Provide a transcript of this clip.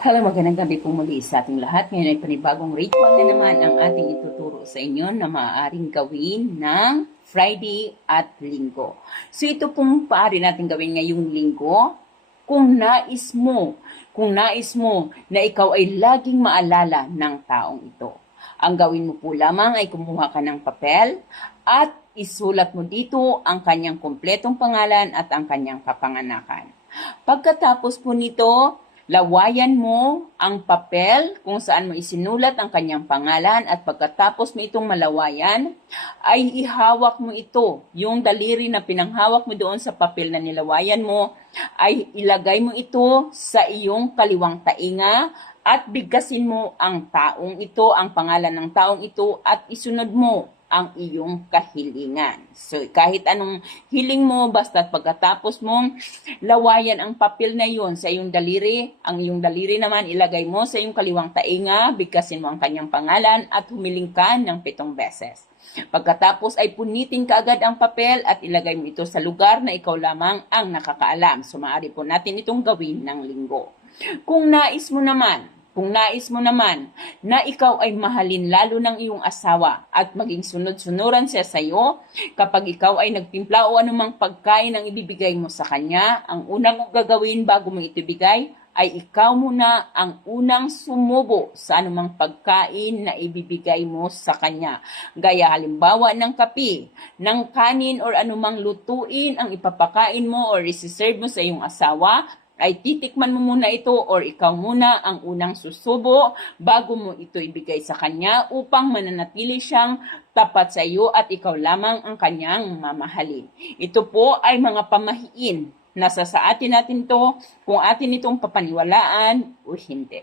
Hello, magandang gabi po muli sa ating lahat. Ngayon ay panibagong ritual na naman ang ating ituturo sa inyo na maaaring gawin ng Friday at Linggo. So ito pong paari natin gawin ngayong Linggo kung nais mo, kung nais mo na ikaw ay laging maalala ng taong ito. Ang gawin mo po lamang ay kumuha ka ng papel at isulat mo dito ang kanyang kompletong pangalan at ang kanyang kapanganakan. Pagkatapos po nito, lawayan mo ang papel kung saan mo isinulat ang kanyang pangalan at pagkatapos mo itong malawayan, ay ihawak mo ito. Yung daliri na pinanghawak mo doon sa papel na nilawayan mo, ay ilagay mo ito sa iyong kaliwang tainga at bigkasin mo ang taong ito, ang pangalan ng taong ito at isunod mo ang iyong kahilingan. So, kahit anong hiling mo, basta pagkatapos mong lawayan ang papel na yun sa iyong daliri, ang iyong daliri naman ilagay mo sa iyong kaliwang tainga, bigkasin mo ang kanyang pangalan at humiling ka ng pitong beses. Pagkatapos ay punitin ka agad ang papel at ilagay mo ito sa lugar na ikaw lamang ang nakakaalam. So, maaari po natin itong gawin ng linggo. Kung nais mo naman, kung nais mo naman na ikaw ay mahalin lalo ng iyong asawa at maging sunod-sunuran siya sa iyo, kapag ikaw ay nagtimpla o anumang pagkain ang ibibigay mo sa kanya, ang unang mong gagawin bago mo ito ibigay ay ikaw muna ang unang sumubo sa anumang pagkain na ibibigay mo sa kanya. Gaya halimbawa ng kape, ng kanin or anumang lutuin ang ipapakain mo or isi-serve mo sa iyong asawa, ay titikman mo muna ito or ikaw muna ang unang susubo bago mo ito ibigay sa kanya upang mananatili siyang tapat sa iyo at ikaw lamang ang kanyang mamahalin. Ito po ay mga pamahiin. Nasa sa atin natin to kung atin itong papaniwalaan o hindi.